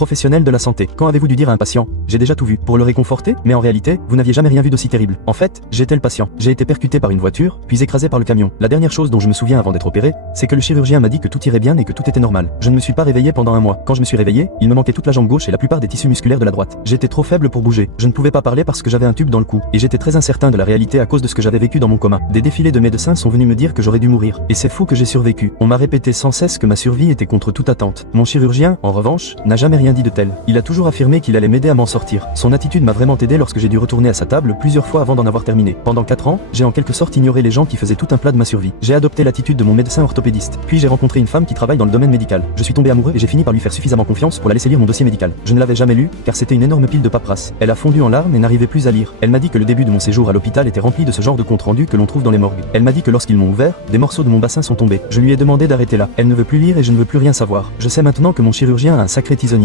Professionnel de la santé. Quand avez-vous dû dire à un patient, j'ai déjà tout vu, pour le réconforter, mais en réalité, vous n'aviez jamais rien vu d'aussi terrible. En fait, j'étais le patient. J'ai été percuté par une voiture, puis écrasé par le camion. La dernière chose dont je me souviens avant d'être opéré, c'est que le chirurgien m'a dit que tout irait bien et que tout était normal. Je ne me suis pas réveillé pendant un mois. Quand je me suis réveillé, il me manquait toute la jambe gauche et la plupart des tissus musculaires de la droite. J'étais trop faible pour bouger. Je ne pouvais pas parler parce que j'avais un tube dans le cou. Et j'étais très incertain de la réalité à cause de ce que j'avais vécu dans mon coma. Des défilés de médecins sont venus me dire que j'aurais dû mourir. Et c'est fou que j'ai survécu. On m'a répété sans cesse que ma survie était contre toute attente. Mon chirurgien, en revanche, n'a jamais rien dit de tel. Il a toujours affirmé qu'il allait m'aider à m'en sortir. Son attitude m'a vraiment aidé lorsque j'ai dû retourner à sa table plusieurs fois avant d'en avoir terminé. Pendant 4 ans, j'ai en quelque sorte ignoré les gens qui faisaient tout un plat de ma survie. J'ai adopté l'attitude de mon médecin orthopédiste. Puis j'ai rencontré une femme qui travaille dans le domaine médical. Je suis tombé amoureux et j'ai fini par lui faire suffisamment confiance pour la laisser lire mon dossier médical. Je ne l'avais jamais lu, car c'était une énorme pile de paperasse. Elle a fondu en larmes et n'arrivait plus à lire. Elle m'a dit que le début de mon séjour à l'hôpital était rempli de ce genre de compte rendu que l'on trouve dans les morgues. Elle m'a dit que lorsqu'ils m'ont ouvert, des morceaux de mon bassin sont tombés. Je lui ai demandé d'arrêter là. Elle ne veut plus lire et je ne veux plus rien savoir. Je sais maintenant que mon chirurgien a un sacré tisonnier.